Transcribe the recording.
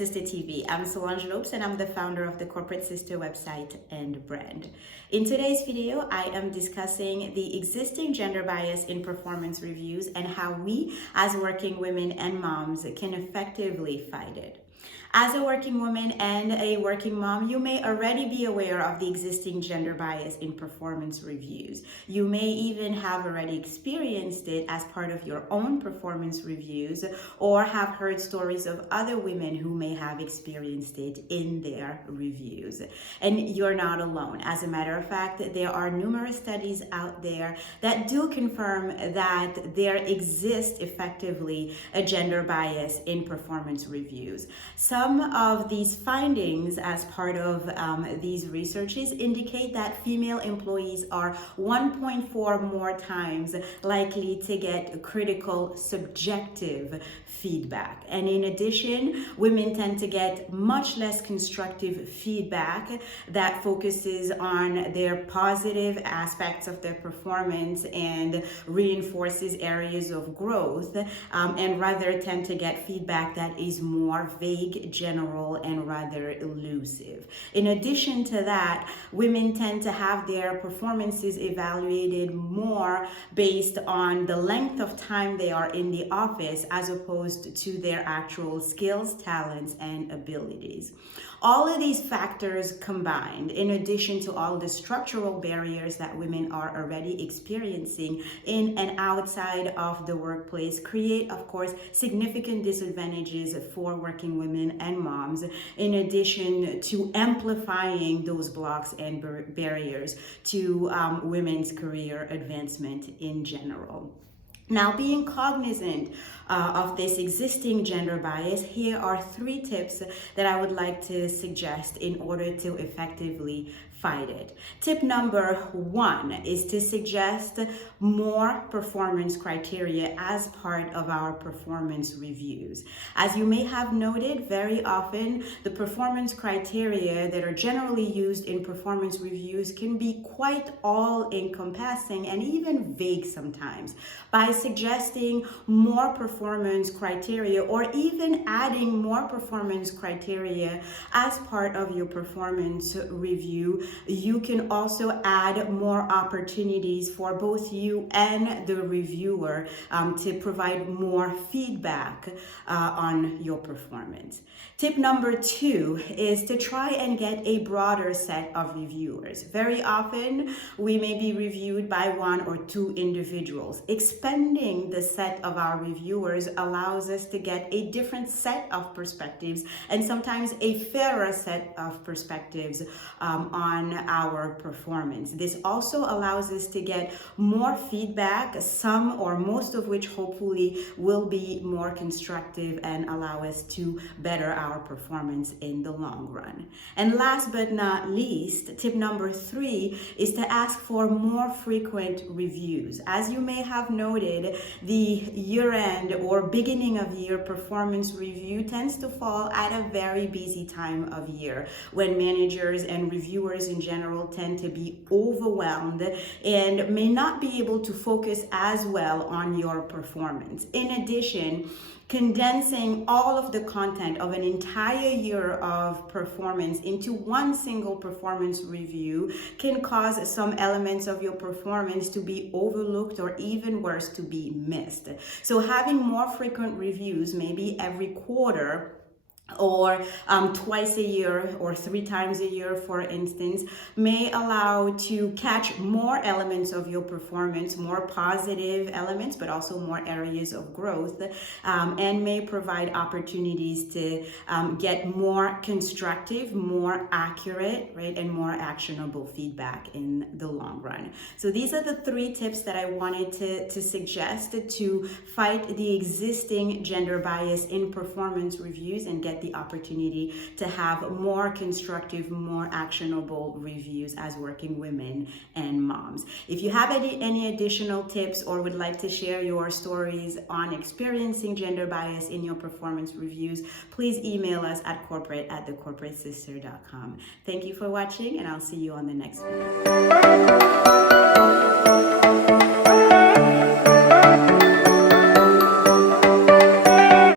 Sister TV. I'm Solange Lopes and I'm the founder of the Corporate Sister website and brand. In today's video, I am discussing the existing gender bias in performance reviews and how we as working women and moms can effectively fight it. As a working woman and a working mom, you may already be aware of the existing gender bias in performance reviews. You may even have already experienced it as part of your own performance reviews or have heard stories of other women who may have experienced it in their reviews. And you're not alone. As a matter of fact, there are numerous studies out there that do confirm that there exists effectively a gender bias in performance reviews. Some of these findings as part of these researches indicate that female employees are 1.4 more times likely to get critical subjective feedback. And in addition, women tend to get much less constructive feedback that focuses on their positive aspects of their performance and reinforces areas of growth, and rather tend to get feedback that is more vague, general, and rather elusive. In addition to that, women tend to have their performances evaluated more based on the length of time they are in the office as opposed to their actual skills, talents, and abilities. All of these factors combined, in addition to all the structural barriers that women are already experiencing in and outside of the workplace, create, of course, significant disadvantages for working women and moms, in addition to amplifying those blocks and barriers to women's career advancement in general. Now, being cognizant of this existing gender bias, here are 3 tips that I would like to suggest in order to effectively fight it. Tip number 1 is to suggest more performance criteria as part of our performance reviews. As you may have noted, very often the performance criteria that are generally used in performance reviews can be quite all-encompassing and even vague sometimes. By suggesting more performance criteria or even adding more performance criteria as part of your performance review, you can also add more opportunities for both you and the reviewer to provide more feedback on your performance. Tip number 2 is to try and get a broader set of reviewers. Very often, we may be reviewed by 1 or 2 individuals. Expanding the set of our reviewers allows us to get a different set of perspectives and sometimes a fairer set of perspectives on our performance. This also allows us to get more feedback, some or most of which hopefully will be more constructive and allow us to better our performance in the long run. And last but not least, tip number 3 is to ask for more frequent reviews. As you may have noted, the year-end or beginning of year performance review tends to fall at a very busy time of year when managers and reviewers in general tend to be overwhelmed and may not be able to focus as well on your performance. In addition, condensing all of the content of an entire year of performance into one single performance review can cause some elements of your performance to be overlooked or even worse, to be missed. So having more frequent reviews, maybe every quarter, or twice a year or 3 times a year, for instance, may allow to catch more elements of your performance, more positive elements, but also more areas of growth, and may provide opportunities to get more constructive, more accurate, right, and more actionable feedback in the long run. So these are the 3 tips that I wanted to suggest to fight the existing gender bias in performance reviews and get the opportunity to have more constructive, more actionable reviews as working women and moms. If you have any additional tips or would like to share your stories on experiencing gender bias in your performance reviews, please email us at corporate@thecorporatesister.com. Thank you for watching, and I'll see you on the next video.